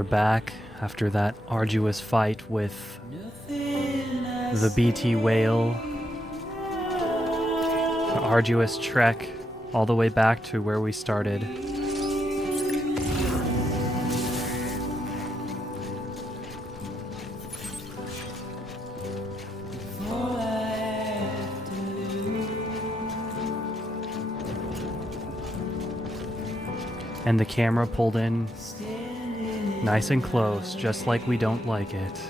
we're back after that arduous fight with the BT whale. An arduous trek all the way back to where we started. And the camera pulled in nice and close, just like we don't like it.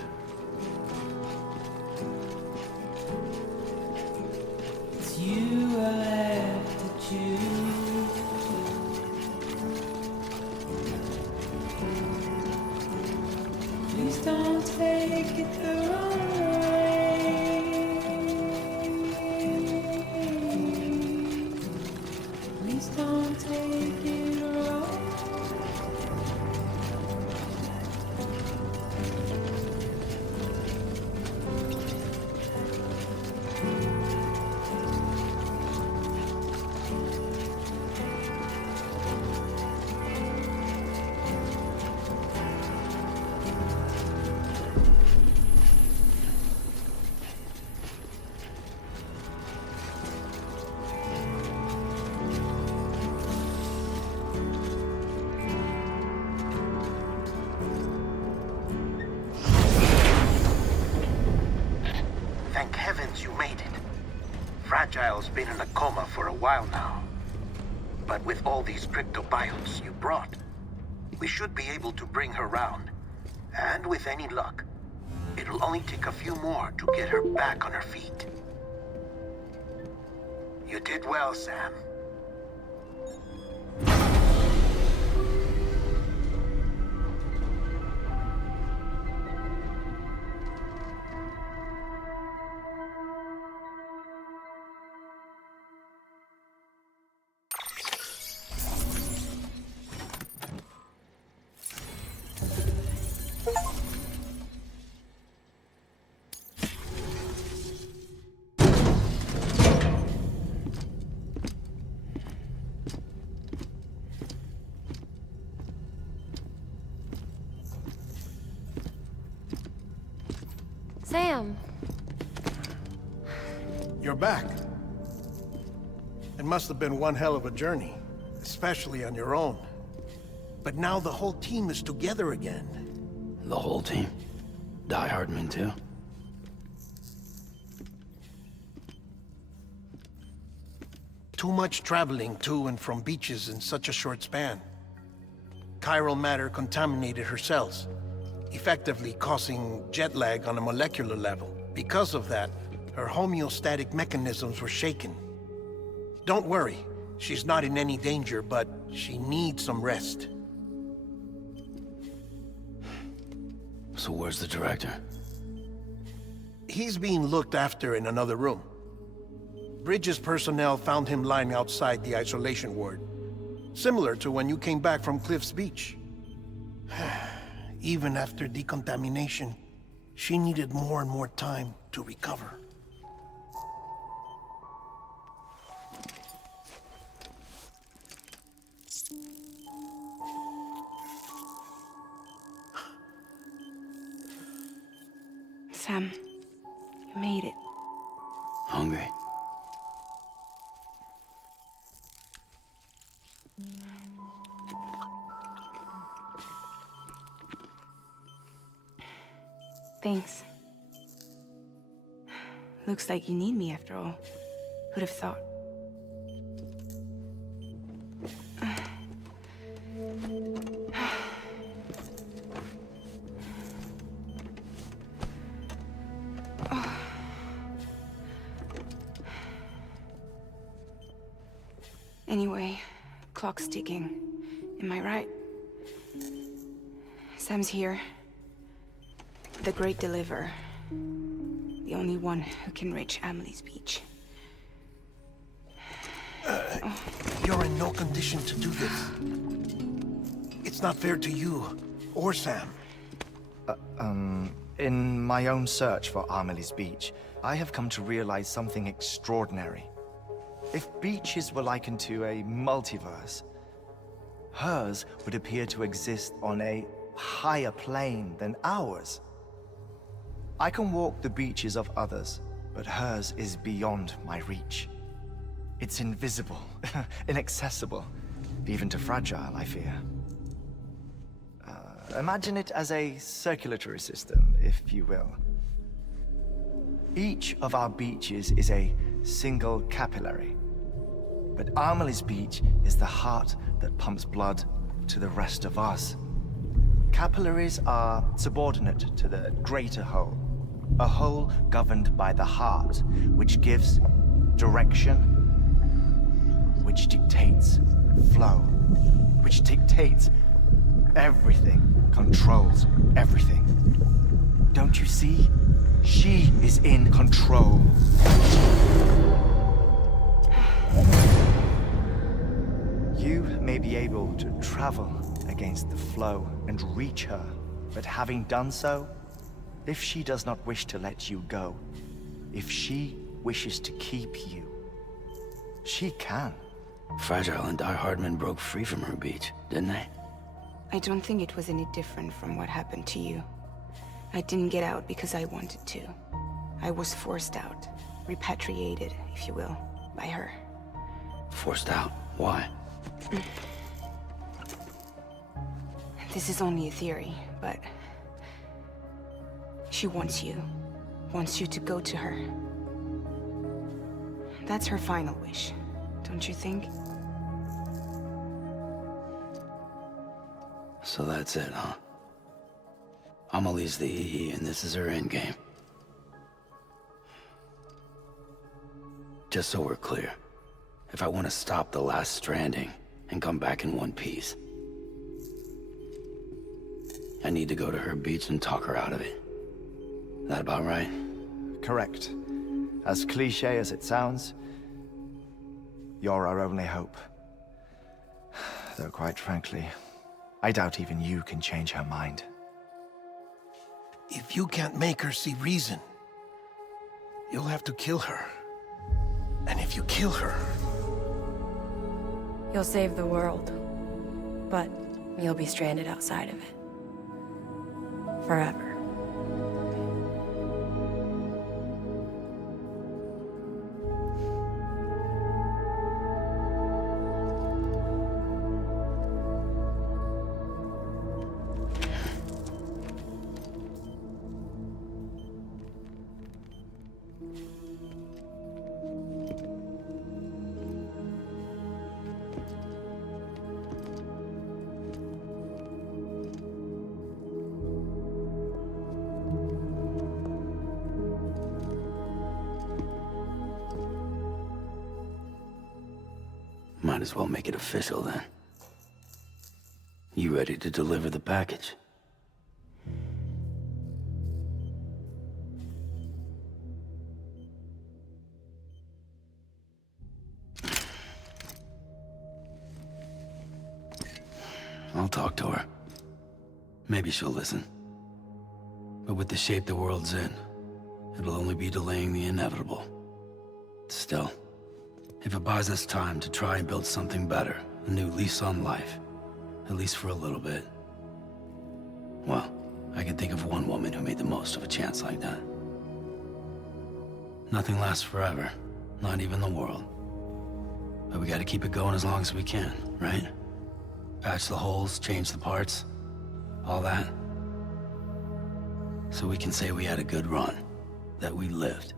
Please don't take it the wrong way. Please don't take it wrong. Thank heavens you made it. Fragile's been in a coma for a while now. But with all these cryptobiotes you brought, we should be able to bring her round. And with any luck, it'll only take a few more to get her back on her feet. You did well, Sam. Sam. You're back. It must have been one hell of a journey, especially on your own. But now the whole team is together again. The whole team? Die Hardman too? Too much traveling to and from beaches in such a short span. Chiral matter contaminated her cells, effectively causing jet lag on a molecular level. Because of that, her homeostatic mechanisms were shaken. Don't worry, she's not in any danger, but she needs some rest. So where's the director? He's being looked after in another room. Bridges personnel found him lying outside the isolation ward, similar to when you came back from Cliff's Beach. Even after decontamination, she needed more and more time to recover. Sam, you made it. Hungry? Thanks. Looks like you need me after all. Who'd have thought? Anyway, clock's ticking. Am I right? Sam's here. The Great Deliverer. The only one who can reach Amelie's beach. You're in no condition to do this. It's not fair to you or Sam. In my own search for Amelie's beach, I have come to realize something extraordinary. If beaches were likened to a multiverse, hers would appear to exist on a higher plane than ours. I can walk the beaches of others, but hers is beyond my reach. It's invisible, inaccessible, even to Fragile, I fear. Imagine it as a circulatory system, if you will. Each of our beaches is a single capillary. But Amelie's beach is the heart that pumps blood to the rest of us. Capillaries are subordinate to the greater whole. A whole governed by the heart, which gives direction, which dictates flow, which dictates everything, controls everything. Don't you see? She is in control. You may be able to travel against the flow and reach her, but having done so, if she does not wish to let you go, if she wishes to keep you, she can. Fragile and Die Hardman broke free from her beach, didn't they? I don't think it was any different from what happened to you. I didn't get out because I wanted to. I was forced out, repatriated, if you will, by her. Forced out? Why? This is only a theory, but she wants you to go to her. That's her final wish, don't you think? So that's it, huh? Amelie's the EE, and this is her endgame. Just so we're clear, if I want to stop the last Stranding and come back in one piece, I need to go to her beach and talk her out of it. That about right? Correct. As cliché as it sounds, you're our only hope. Though quite frankly, I doubt even you can change her mind. If you can't make her see reason, you'll have to kill her. And if you kill her... You'll save the world, but you'll be stranded outside of it. Forever. Might as well make it official then. You ready to deliver the package? I'll talk to her. Maybe she'll listen. But with the shape the world's in, it'll only be delaying the inevitable. Still, if it buys us time to try and build something better, a new lease on life, at least for a little bit, well, I can think of one woman who made the most of a chance like that. Nothing lasts forever, not even the world. But we gotta keep it going as long as we can, right? Patch the holes, change the parts, all that. So we can say we had a good run, that we lived.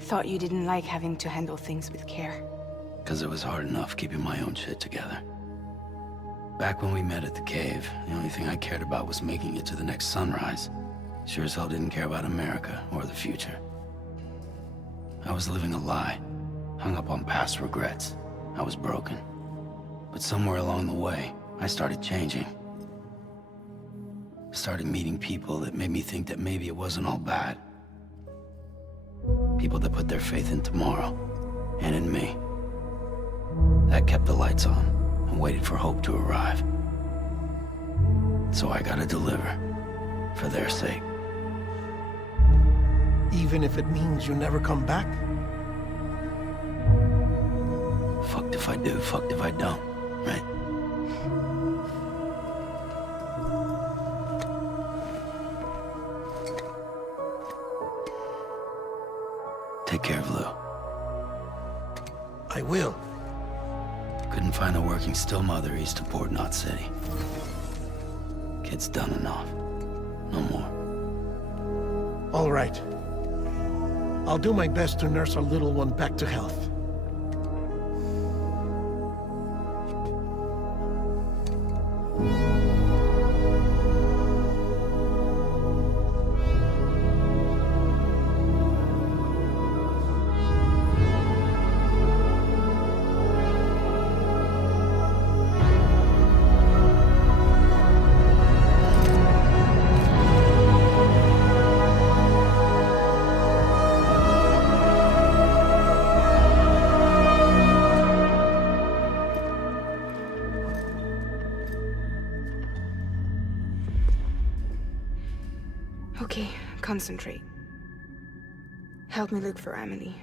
Thought you didn't like having to handle things with care. 'Cause it was hard enough keeping my own shit together. Back when we met at the cave, the only thing I cared about was making it to the next sunrise. Sure as hell didn't care about America or the future. I was living a lie, hung up on past regrets. I was broken. But somewhere along the way, I started changing. Started meeting people that made me think that maybe it wasn't all bad. People that put their faith in tomorrow, and in me. That kept the lights on, and waited for hope to arrive. So I gotta deliver, for their sake. Even if it means you never come back? Fucked if I do, fucked if I don't, right? Take care of Lou. I will. Couldn't find a working still mother east of Port Knot City. Kid's done enough. No more. All right. I'll do my best to nurse our little one back to health. Okay, concentrate. Help me look for Amelie.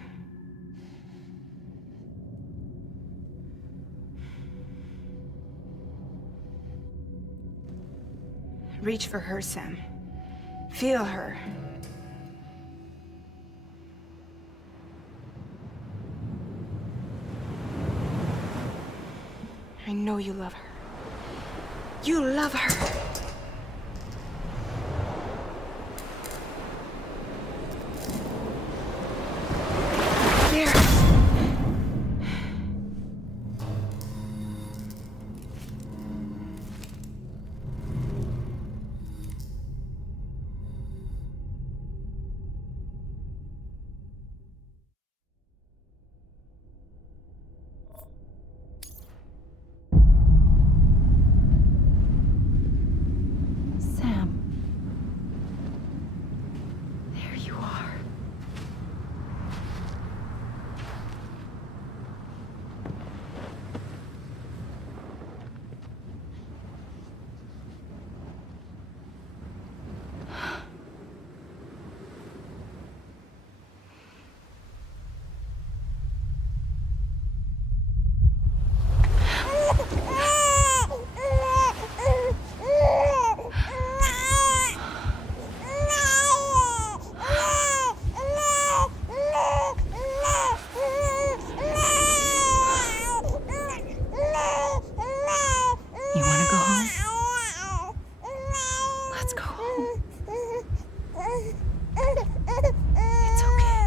Reach for her, Sam. Feel her. I know you love her. You love her! There! Sam. There you are. You want to go home? Let's go home. It's okay.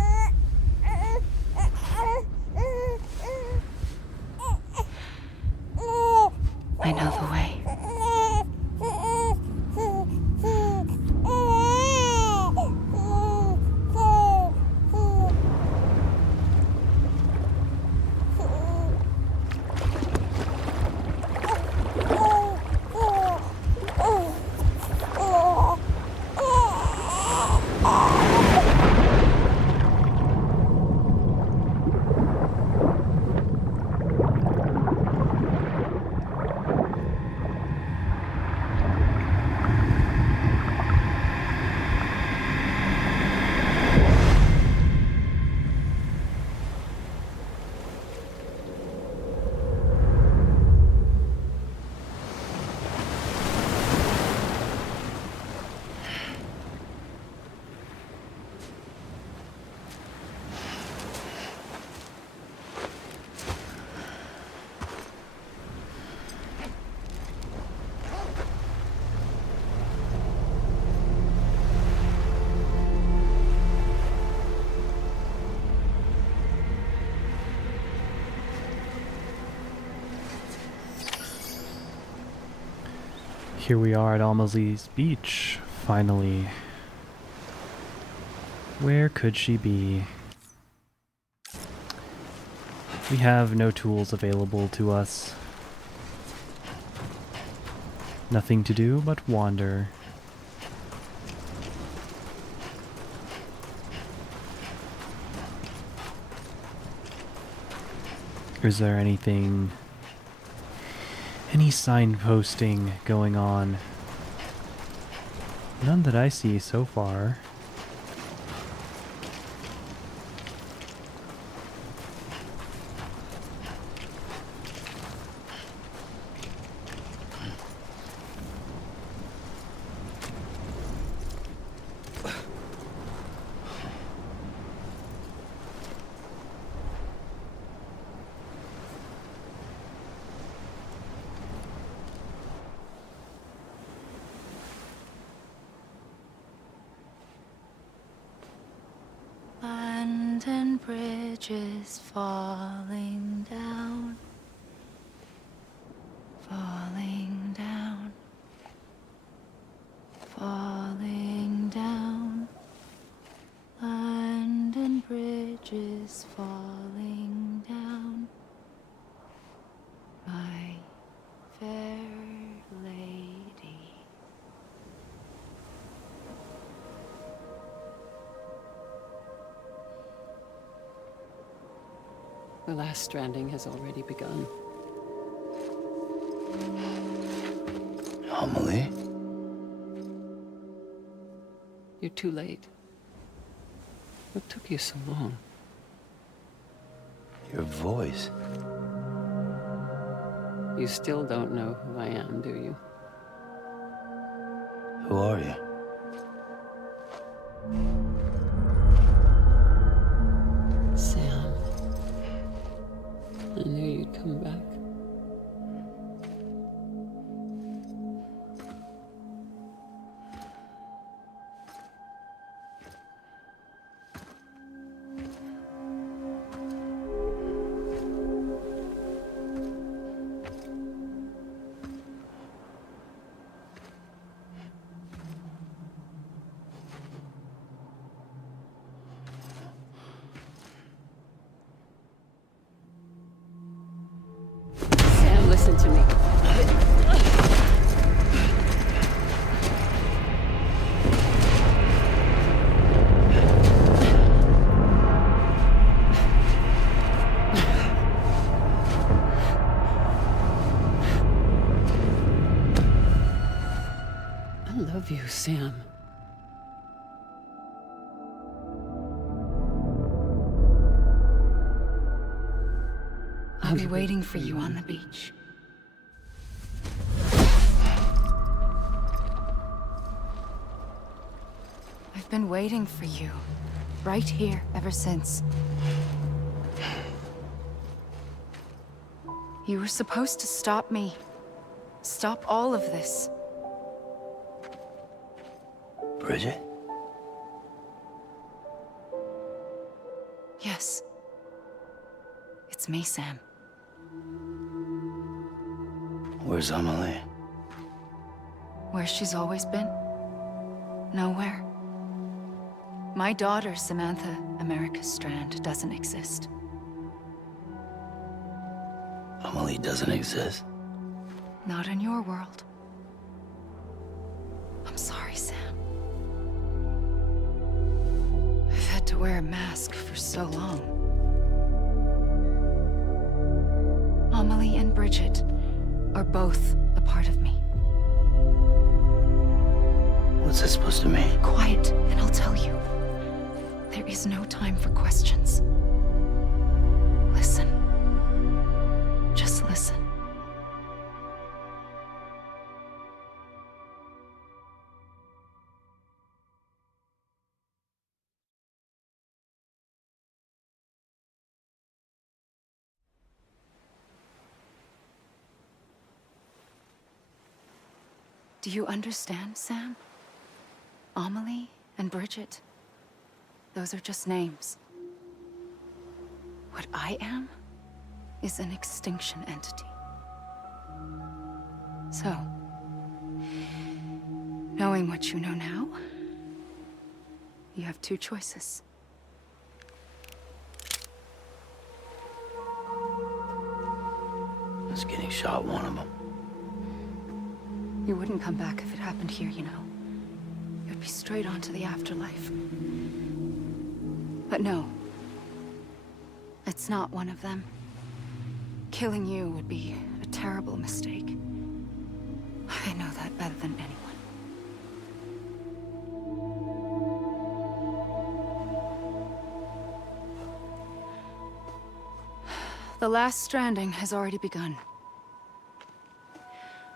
I know the way. Here we are at Amelie's beach, finally. Where could she be? We have no tools available to us. Nothing to do but wander. Is there anything, any signposting going on? None that I see so far. bridges falling down, falling down, falling down. London Bridge is falling down, my fair lady. The last stranding has already begun. Amelie? You're too late. What took you so long? Your voice. You still don't know who I am, do you? Who are you? Sam. I knew you'd come back. Sam, listen to me. I love you, Sam. I'll be waiting for you on the beach. I've been waiting for you, right here, ever since. You were supposed to stop me. Stop all of this. Bridget? Yes. It's me, Sam. Where's Amelie? Where she's always been. Nowhere. My daughter, Samantha America Strand, doesn't exist. Amelie doesn't exist. Not in your world. I'm sorry, Sam. I've had to wear a mask for so long. Amelie and Bridget are both a part of me. What's that supposed to mean? Quiet, and I'll tell you. There is no time for questions. Listen. Just listen. Do you understand, Sam? Amelie and Bridget, those are just names. What I am is an extinction entity. So, knowing what you know now, you have two choices. Is getting shot one of them? You wouldn't come back if it happened here, you know. You'd be straight on to the afterlife. But no. It's not one of them. Killing you would be a terrible mistake. I know that better than anyone. The last stranding has already begun.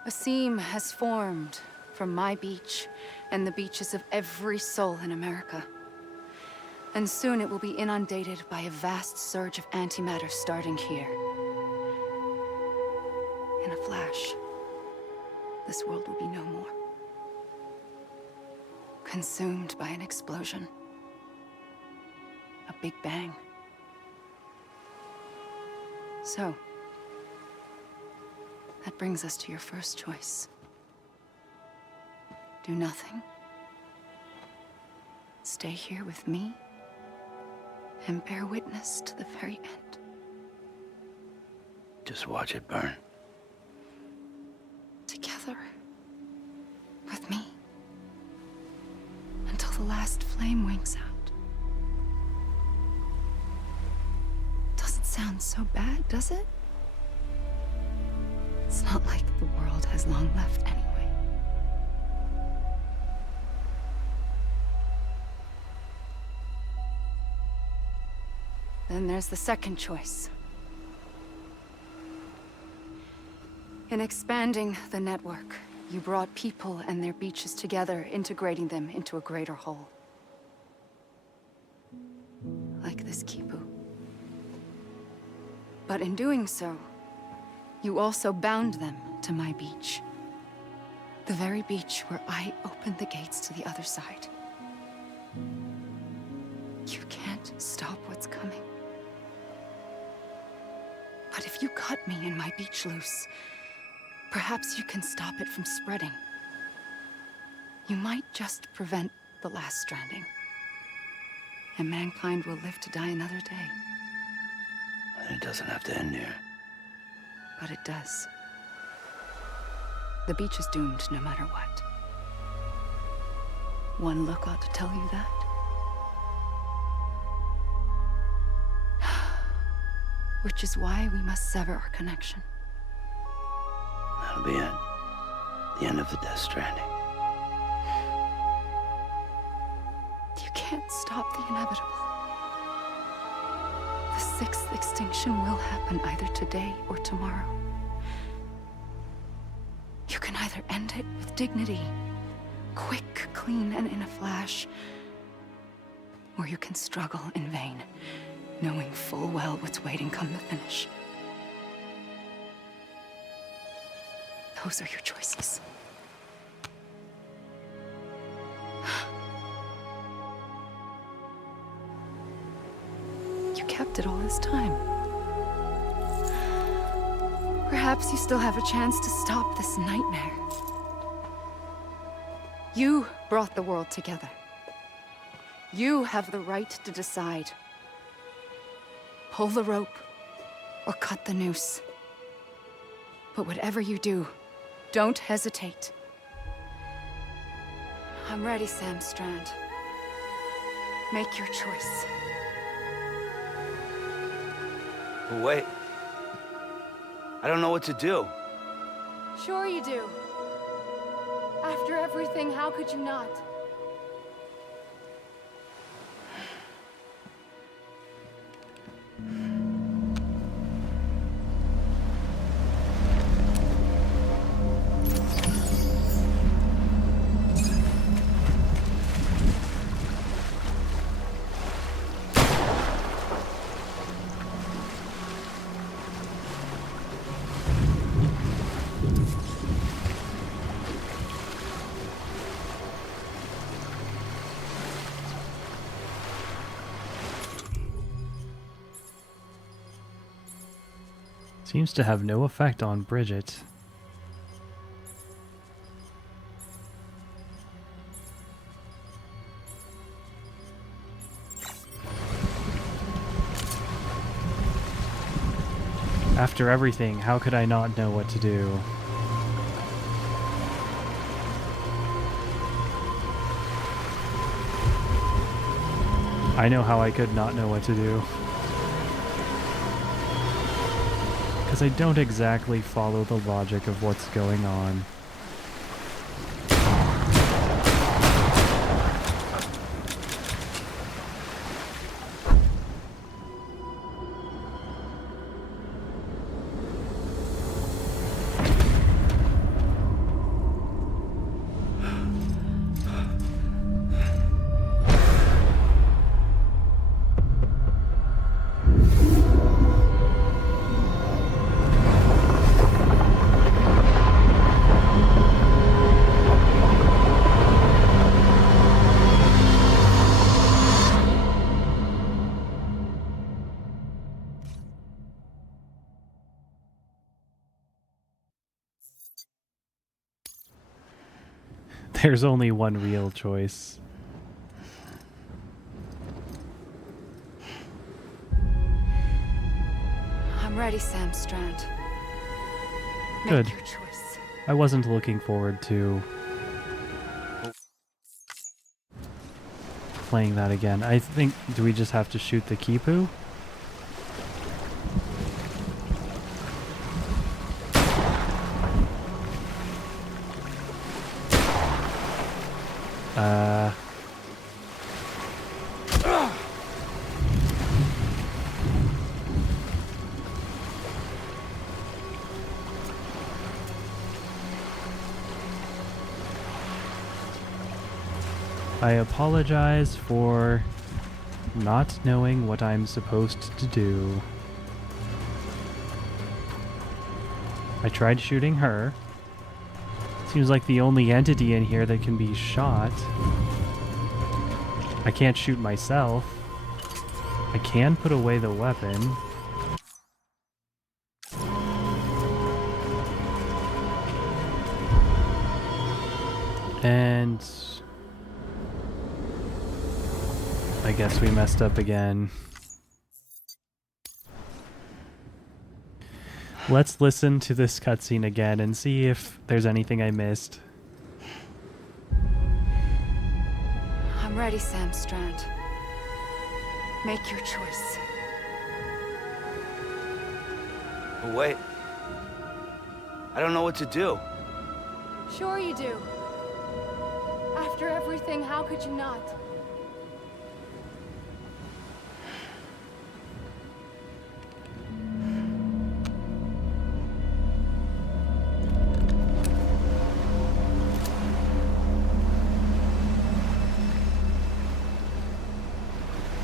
A seam has formed from my beach and the beaches of every soul in America. And soon it will be inundated by a vast surge of antimatter starting here. In a flash, this world will be no more. Consumed by an explosion. A big bang. So, that brings us to your first choice. Do nothing. Stay here with me and bear witness to the very end. Just watch it burn. Together. With me. Until the last flame winks out. Doesn't sound so bad, does it? It's not like the world has long left anyway. Then there's the second choice. In expanding the network, you brought people and their beaches together, integrating them into a greater whole. Like this Kipu. But in doing so, you also bound them to my beach. The very beach where I opened the gates to the other side. You can't stop what's coming. But if you cut me and my beach loose, perhaps you can stop it from spreading. You might just prevent the last stranding. And mankind will live to die another day. And it doesn't have to end here. But it does. The beach is doomed no matter what. One look ought to tell you that. Which is why we must sever our connection. That'll be it. The end of the Death Stranding. You can't stop the inevitable. The sixth extinction will happen either today or tomorrow. You can either end it with dignity, quick, clean, and in a flash, or you can struggle in vain, knowing full well what's waiting come the finish. Those are your choices. You kept it all this time. Perhaps you still have a chance to stop this nightmare. You brought the world together. You have the right to decide. Pull the rope, or cut the noose. But whatever you do, don't hesitate. I'm ready, Sam Strand. Make your choice. But wait. I don't know what to do. Sure you do. After everything, how could you not? Seems to have no effect on Bridget. After everything, how could I not know what to do? I know how I could not know what to do. Because I don't exactly follow the logic of what's going on. There's only one real choice. I'm ready, Sam Strand. Good. Make your choice. I wasn't looking forward to playing that again. I think, do we just have to shoot the Kipu? I apologize for not knowing what I'm supposed to do. I tried shooting her. Seems like the only entity in here that can be shot. I can't shoot myself. I can put away the weapon. And I guess we messed up again. Let's listen to this cutscene again and see if there's anything I missed. I'm ready, Sam Strand. Make your choice. But wait. I don't know what to do. Sure you do. After everything, how could you not?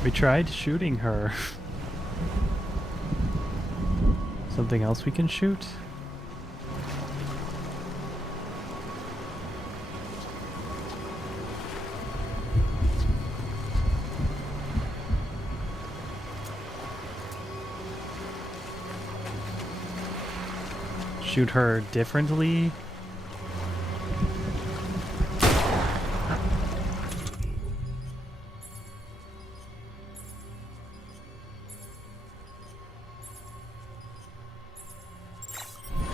We tried shooting her. Something else we can shoot? Shoot her differently?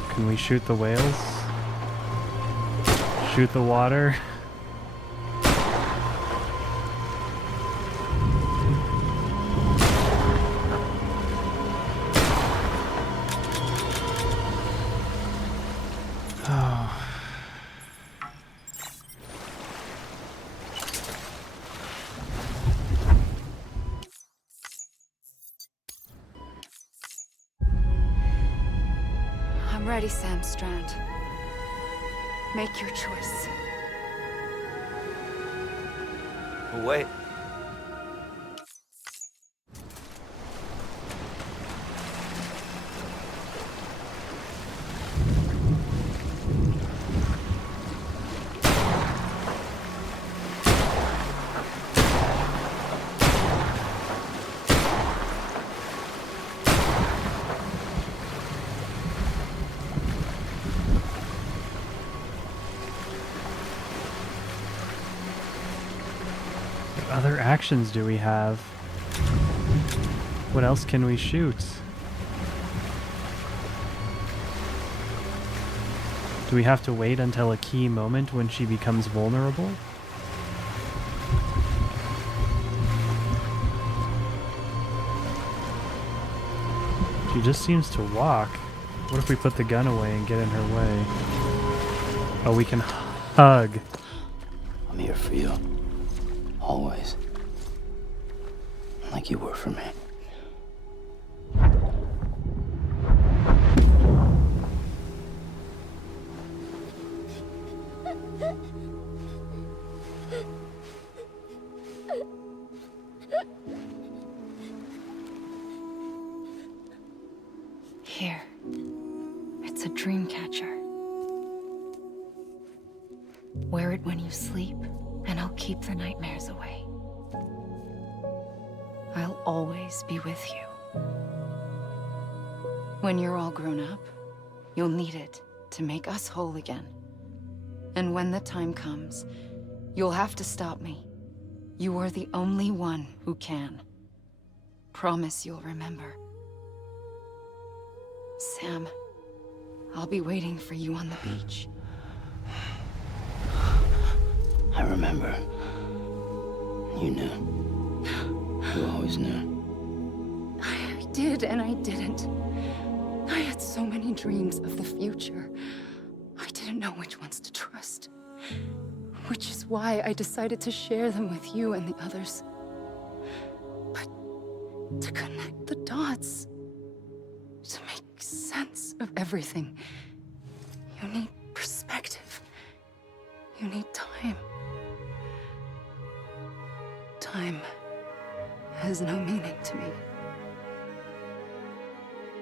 Can we shoot the whales? Shoot the water? Oh. I'm ready, Sam Strand. Make your choice. But wait. What other actions do we have? What else can we shoot? Do we have to wait until a key moment when she becomes vulnerable? She just seems to walk. What if we put the gun away and get in her way? Oh, we can hug. I'm here for you. Always. Like you were for me. Here. It's a dream catcher. Wear it when you sleep, and I'll keep the nightmares away. I'll always be with you. When you're all grown up, you'll need it to make us whole again. And when the time comes, you'll have to stop me. You are the only one who can. Promise you'll remember. Sam, I'll be waiting for you on the beach. I remember. You knew. You always knew. I did and I didn't. I had so many dreams of the future. I didn't know which ones to trust. Which is why I decided to share them with you and the others. But to connect the dots, to make sense of everything, you need perspective. You need time. Time has no meaning to me.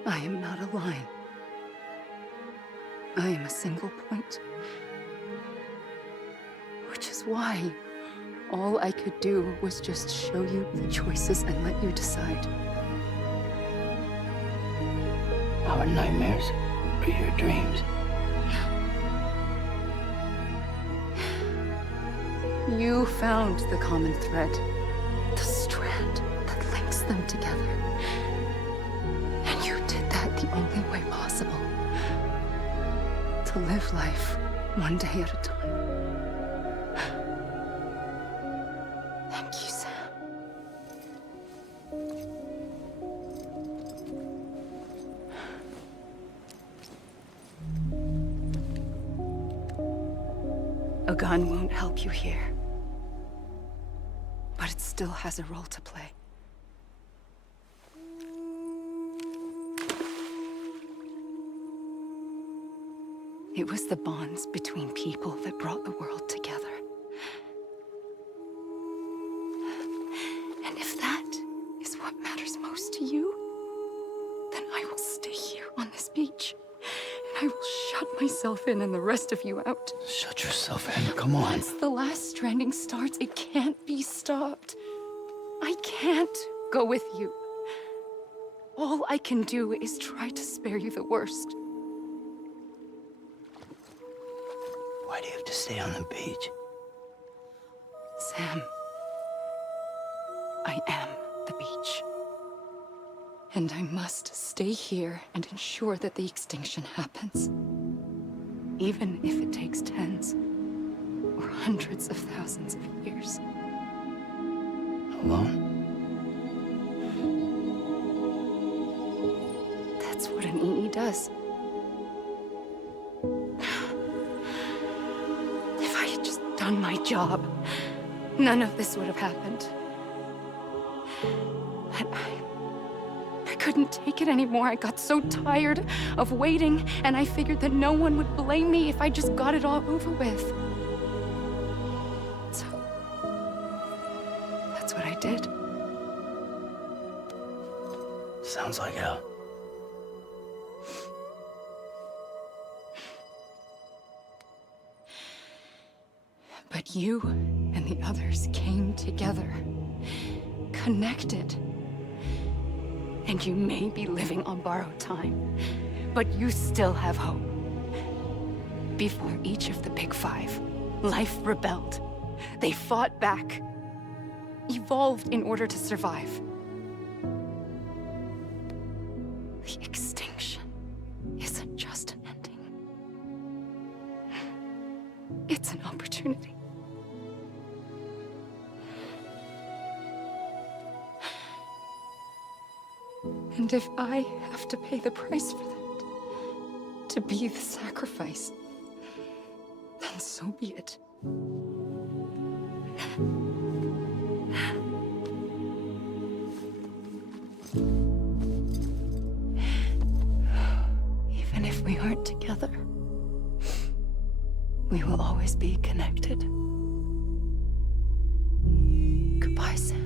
I am not a line. I am a single point. Which is why all I could do was just show you the choices and let you decide. Our nightmares are your dreams. You found the common thread, the strand that links them together. And you did that the only way possible. To live life one day at a time. Thank you, Sam. A gun won't help you here. But it still has a role to play. It was the bonds between people that brought the world together. And if that is what matters most to you, then I will stay here on this beach. And I will shut myself in and the rest of you out. Shut yourself in, come on. Once the last stranding starts, it can't be stopped. I can't go with you. All I can do is try to spare you the worst. Why do you have to stay on the beach? Sam, I am the beach. And I must stay here and ensure that the extinction happens. Even if it takes tens or hundreds of thousands of years. Alone? That's what an EE does. If I had just done my job, none of this would have happened. But I couldn't take it anymore. I got so tired of waiting, and I figured that no one would blame me if I just got it all over with. So, that's what I did. Sounds like hell. But you and the others came together, connected. And you may be living on borrowed time, but you still have hope. Before each of the Big Five, life rebelled. They fought back, evolved in order to survive. The extinction isn't just an ending. It's an opportunity. And if I have to pay the price for that, to be the sacrifice, then so be it. Even if we aren't together, we will always be connected. Goodbye, Sam.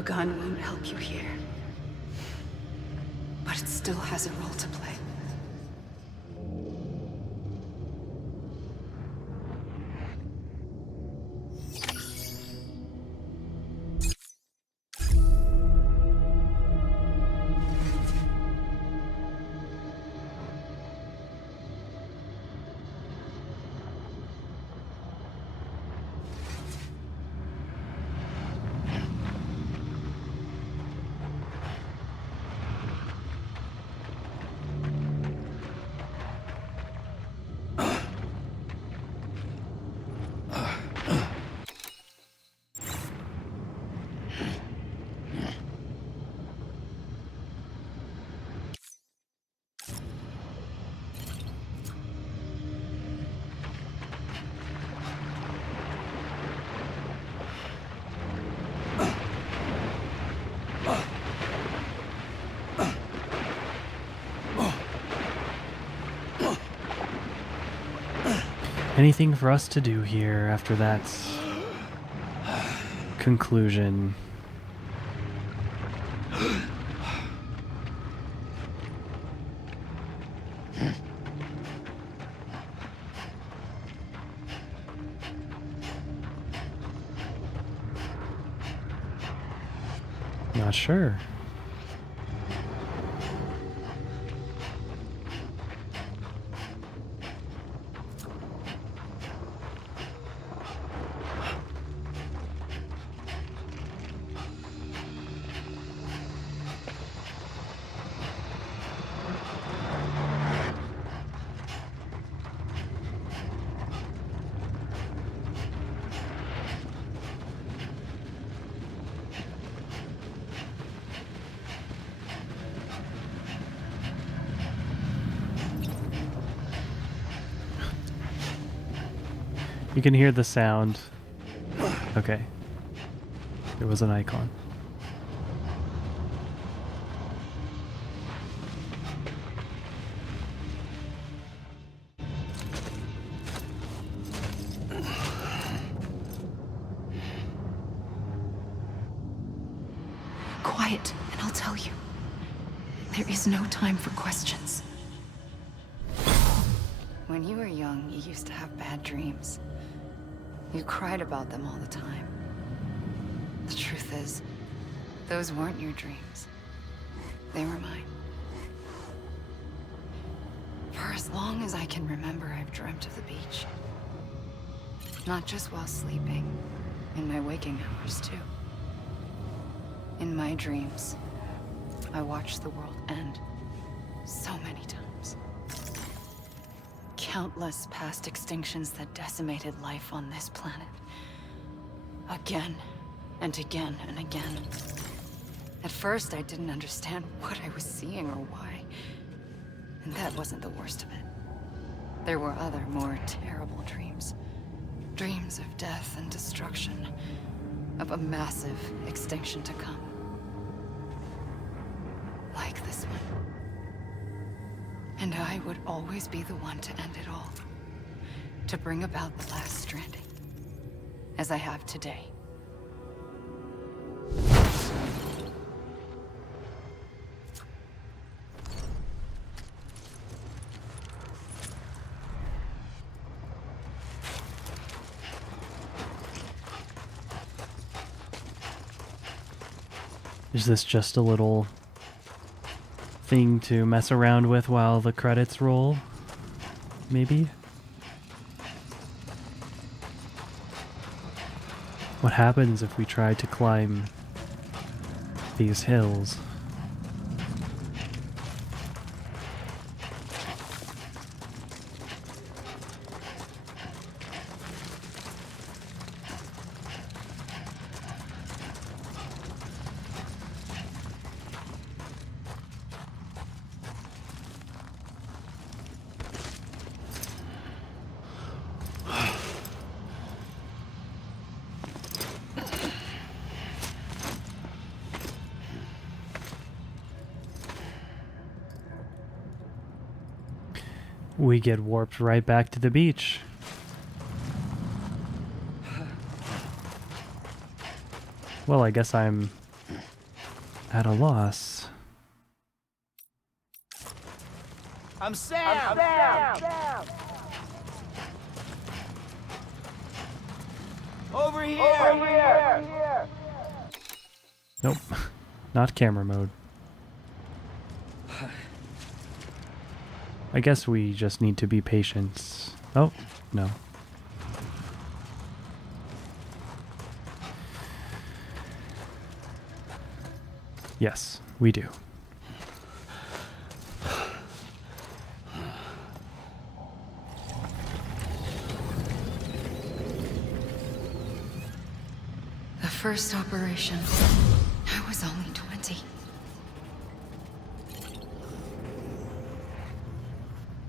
A gun won't help you here. But it still has a role to play. Anything for us to do here after that conclusion? Not sure. You can hear the sound. Okay. There was an icon. Quiet, and I'll tell you. There is no time for questions. When you were young, you used to have bad dreams. You cried about them all the time. The truth is, those weren't your dreams. They were mine. For as long as I can remember, I've dreamt of the beach. Not just while sleeping, in my waking hours too. In my dreams, I watched the world end so many times. Countless past extinctions that decimated life on this planet. Again, and again, and again. At first, I didn't understand what I was seeing or why. And that wasn't the worst of it. There were other, more terrible dreams. Dreams of death and destruction. Of a massive extinction to come. Like this one. And I would always be the one to end it all. To bring about the last stranding. As I have today. Is this just a little thing to mess around with while the credits roll? Maybe? What happens if we try to climb these hills? We get warped right back to the beach. Well, I guess I'm at a loss. I'm Sam! Over here! Nope, not camera mode. I guess we just need to be patient. Oh, no. Yes, we do. The first operation, I was only 20.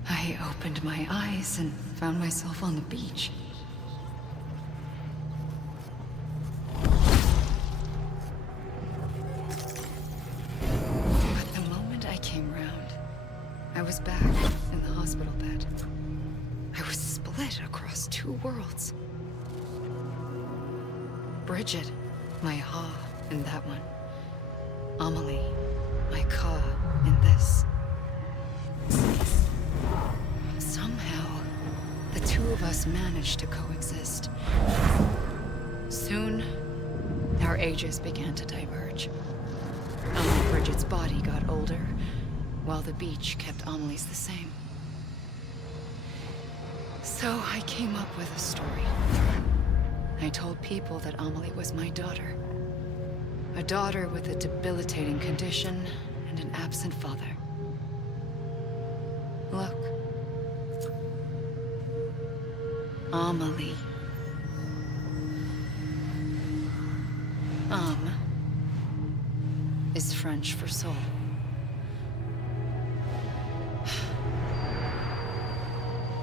I opened my eyes and found myself on the beach. But the moment I came round, I was back in the hospital bed. I was split across two worlds. Bridget, my Ha in that one. Amelie, my Ka in this. Somehow, the two of us managed to coexist. Soon, our ages began to diverge. Only Bridget's body got older, while the beach kept Amelie's the same. So I came up with a story. I told people that Amelie was my daughter. A daughter with a debilitating condition and an absent father. Look. Amelie. Is French for soul.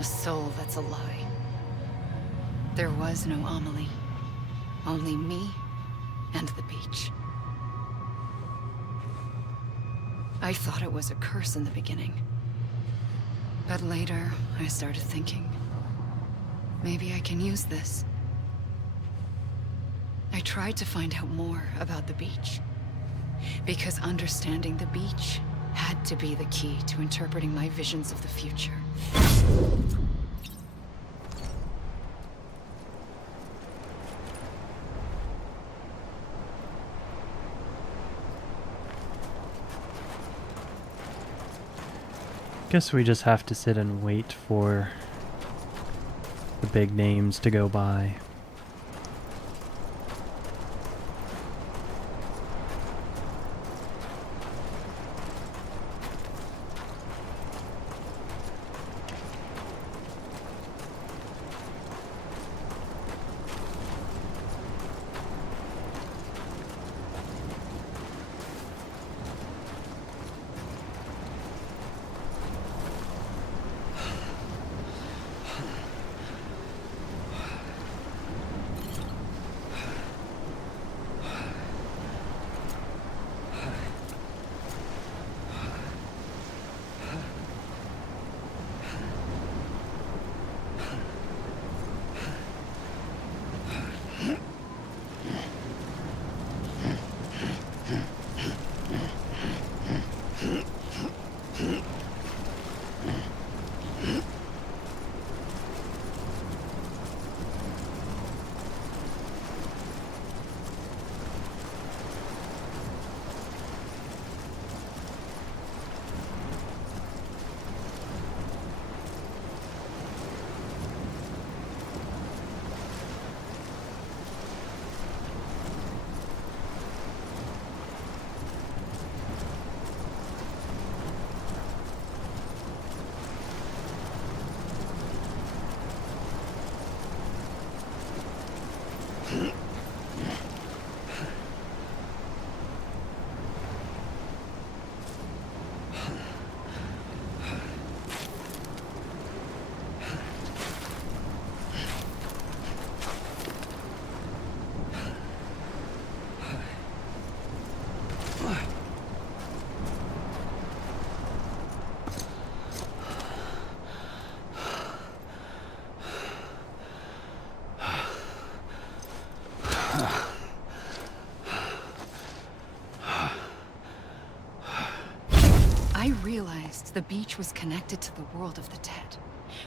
A soul that's a lie. There was no Amelie. Only me and the beach. I thought it was a curse in the beginning. But later, I started thinking, maybe I can use this. I tried to find out more about the beach. Because understanding the beach had to be the key to interpreting my visions of the future. Guess we just have to sit and wait for the big names to go by. the beach was connected to the world of the dead,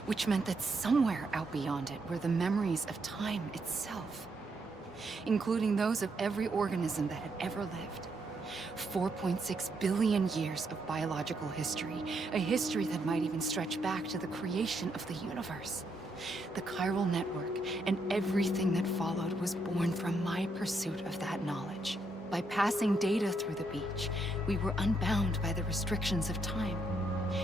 which meant that somewhere out beyond it were the memories of time itself, including those of every organism that had ever lived. 4.6 billion years of biological history, a history that might even stretch back to the creation of the universe. The chiral network and everything that followed was born from my pursuit of that knowledge. By passing data through the beach, we were unbound by the restrictions of time.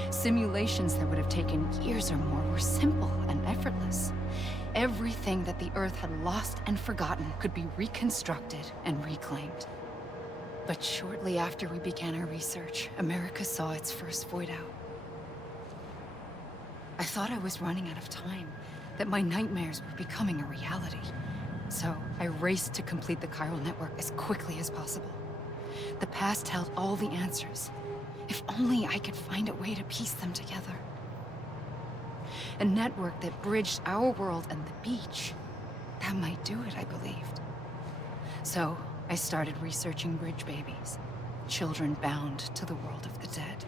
Simulations that would have taken years or more were simple and effortless. Everything that the Earth had lost and forgotten could be reconstructed and reclaimed. But shortly after we began our research, America saw its first void out. I thought I was running out of time, that my nightmares were becoming a reality. So I raced to complete the chiral network as quickly as possible. The past held all the answers. If only I could find a way to piece them together. A network that bridged our world and the beach. That might do it, I believed. So I started researching bridge babies, children bound to the world of the dead.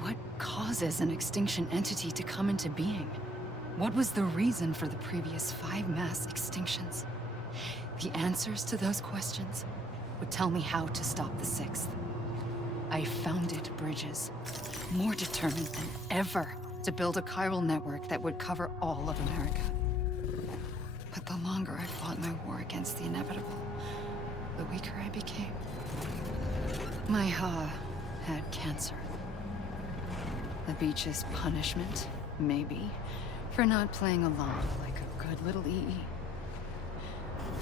What causes an extinction entity to come into being? What was the reason for the previous 5 mass extinctions? The answers to those questions would tell me how to stop the 6th. I founded bridges, more determined than ever to build a chiral network that would cover all of America. But the longer I fought my war against the inevitable, the weaker I became. My Ha had cancer. The beach's punishment, maybe, for not playing along like a good little EE.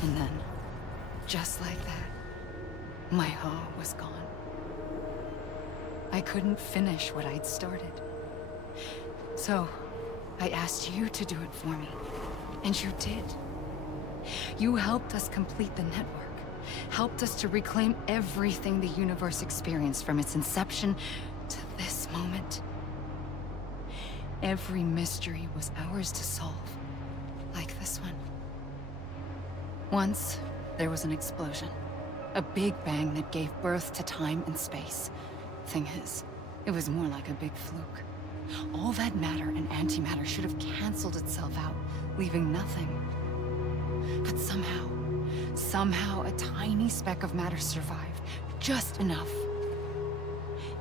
And then, just like that, my Ha was gone. I couldn't finish what I'd started. So, I asked you to do it for me, and you did. You helped us complete the network, helped us to reclaim everything the universe experienced from its inception to this moment. Every mystery was ours to solve, like this one. Once, there was an explosion. A big bang that gave birth to time and space. Thing is, it was more like a big fluke. All that matter and antimatter should have canceled itself out, leaving nothing. But somehow a tiny speck of matter survived. Just enough.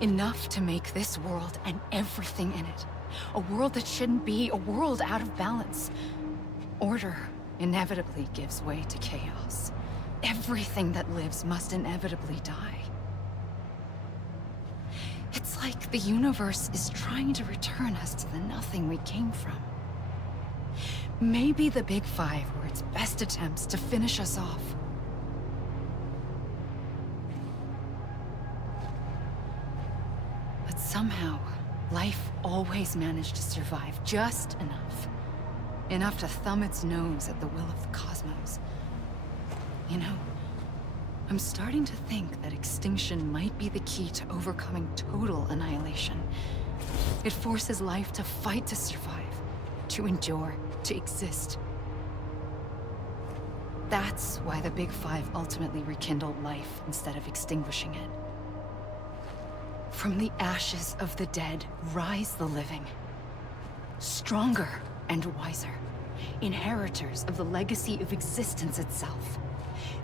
Enough to make this world and everything in it. A world that shouldn't be, a world out of balance. Order inevitably gives way to chaos. Everything that lives must inevitably die. It's like the universe is trying to return us to the nothing we came from. Maybe the Big Five were its best attempts to finish us off. But somehow, life always managed to survive just enough. Enough to thumb its nose at the will of the cosmos. You know, I'm starting to think that extinction might be the key to overcoming total annihilation. It forces life to fight to survive, to endure, to exist. That's why the Big Five ultimately rekindled life instead of extinguishing it. From the ashes of the dead rise the living. Stronger and wiser. Inheritors of the legacy of existence itself.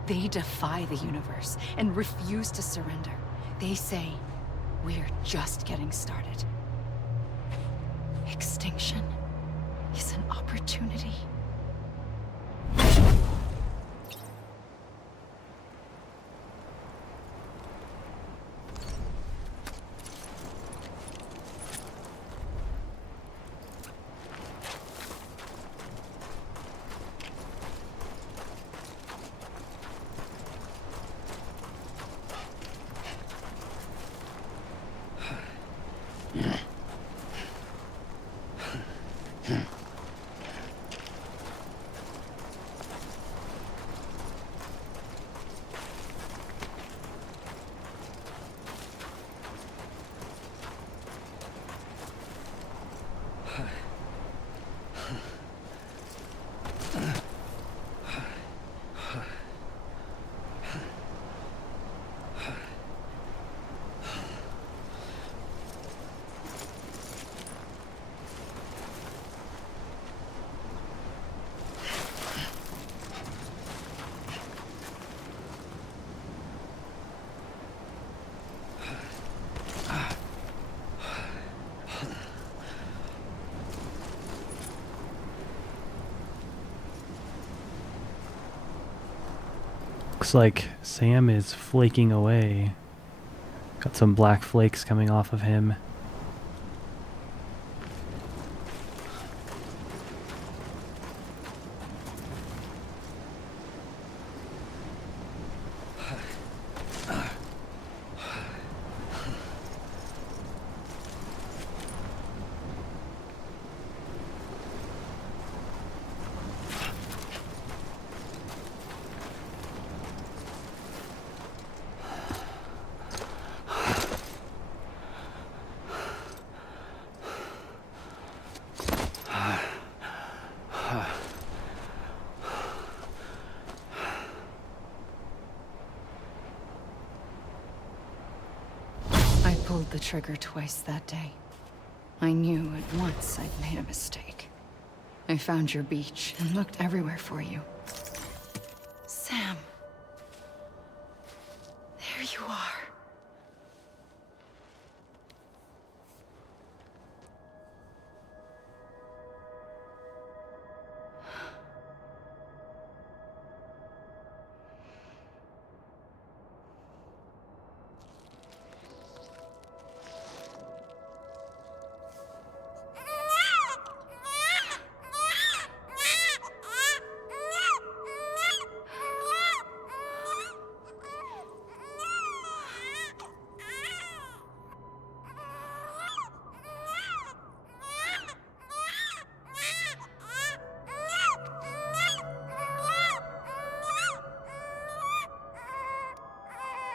They defy the universe and refuse to surrender. They say, we're just getting started. Extinction is an opportunity. Looks like Sam is flaking away. Got some black flakes coming off of him. I pulled the trigger twice that day. I knew at once I'd made a mistake. I found your beach and looked everywhere for you. Sam. There you are.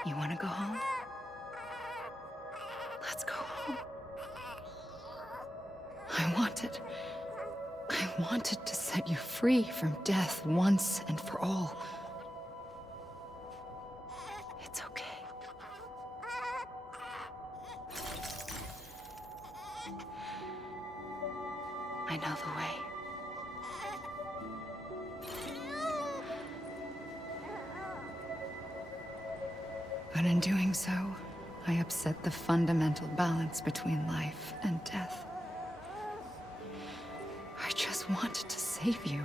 You want to go home? Let's go home. I wanted to set you free from death once and for all. It's okay. I know the way. But in doing so, I upset the fundamental balance between life and death. I just wanted to save you.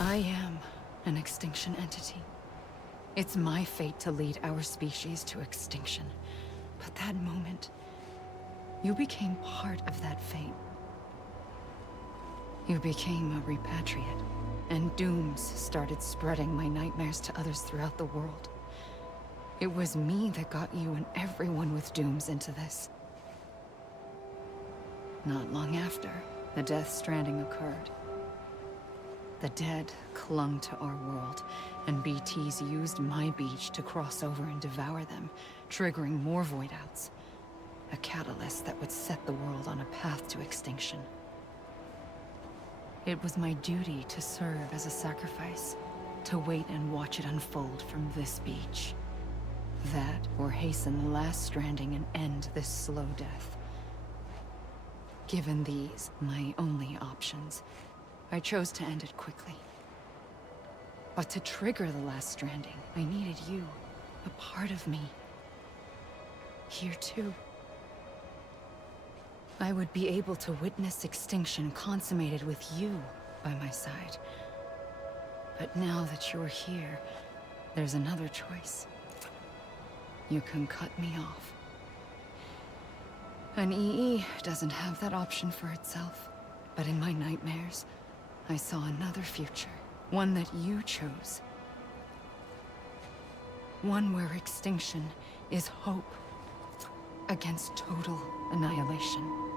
I am an extinction entity. It's my fate to lead our species to extinction. But that moment, you became part of that fate. You became a repatriate, and dooms started spreading my nightmares to others throughout the world. It was me that got you and everyone with dooms into this. Not long after, the Death Stranding occurred. The dead clung to our world, and BTs used my beach to cross over and devour them, triggering more void outs. A catalyst that would set the world on a path to extinction. It was my duty to serve as a sacrifice, to wait and watch it unfold from this beach. That, or hasten the last stranding and end this slow death. Given these, my only options, I chose to end it quickly. But to trigger the last stranding, I needed you, a part of me. Here too. I would be able to witness extinction consummated with you by my side. But now that you're here, there's another choice. You can cut me off. An EE doesn't have that option for itself. But in my nightmares, I saw another future. One that you chose. One where extinction is hope against total annihilation.